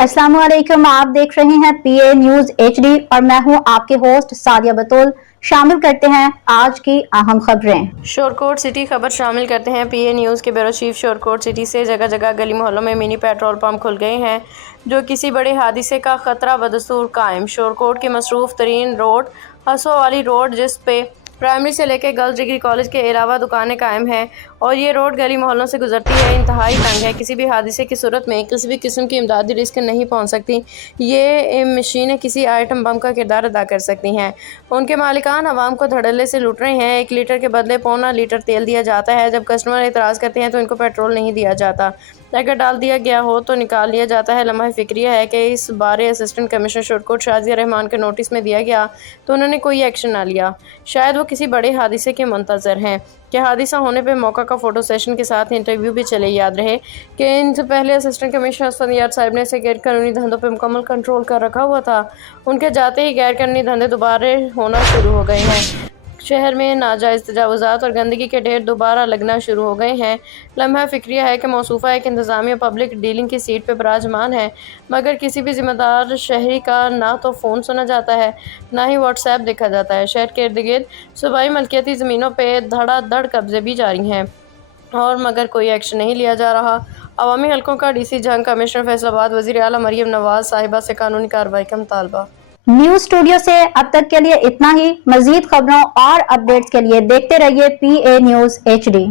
अस्सलाम वालेकुम, आप देख रहे हैं पीए न्यूज एचडी और मैं हूं आपके होस्ट सादिया बतूल। शामिल करते हैं आज की अहम खबरें। शोरकोट सिटी खबर शामिल करते हैं पीए न्यूज़ के ब्यूरो चीफ। शोरकोट सिटी से जगह जगह गली मोहल्लों में मिनी पेट्रोल पंप खुल गए हैं, जो किसी बड़े हादसे का खतरा बदस्तूर कायम। शोरकोट की मसरूफ तरीन रोड हसो वाली रोड, जिस पे प्राइमरी से लेकर गर्ल्स डिग्री कॉलेज के अलावा दुकानें कायम हैं और ये रोड गली मोहल्लों से गुजरती है, इंतहाई तंग है। किसी भी हादसे की सूरत में किसी भी किस्म की इमदादी रिस्क नहीं पहुंच सकती। ये मशीनें किसी आइटम बम का किरदार अदा कर सकती हैं। उनके मालिकान आवाम को धड़ल्ले से लूट रहे हैं। 1 लीटर के बदले 1.25 लीटर तेल दिया जाता है। जब कस्टमर एतराज़ करते हैं तो इनको पेट्रोल नहीं दिया जाता। अगर डाल दिया गया हो तो निकाल लिया जाता है। लम्हा फिक्रिया है कि इस बारे असिस्टेंट कमिश्नर शोरकोट शाजिया रहमान के नोटिस में दिया गया तो उन्होंने कोई एक्शन ना लिया। शायद वो किसी बड़े हादसे के मुंतज़र हैं कि हादसा होने पर मौका का फ़ोटो सेशन के साथ इंटरव्यू भी चले। याद रहे कि इनसे पहले असिस्टेंट कमिश्नर असफंदियार साहब ने इसे गैर कानूनी धंधों पर मुकम्मल कंट्रोल कर रखा हुआ था। उनके जाते ही गैर कानूनी धंधे दोबारा होना शुरू हो गए हैं। शहर में नाजायज़ तजावुज़ात और गंदगी के ढेर दोबारा लगना शुरू हो गए हैं। लम्हा फिक्रिया है कि मौसूफ़ा एक इंतज़ामिया पब्लिक डीलिंग की सीट पर बराजमान है, मगर किसी भी ज़िम्मेदार शहरी का ना तो फ़ोन सुना जाता है, ना ही व्हाट्सएप देखा जाता है। शहर के इर्द गिर्द सूबाई मलकियती ज़मीनों पर धड़ाधड़ कब्जे भी जारी हैं और मगर कोई एक्शन नहीं लिया जा रहा। अवामी हलकों का डीसी जंग, कमिश्नर फैसलाबाद, वज़ीर आला मरियम नवाज साहिबा से कानूनी कार्रवाई का मुतालबा। न्यूज स्टूडियो से अब तक के लिए इतना ही। मजीद खबरों और अपडेट्स के लिए देखते रहिए पीए न्यूज एचडी।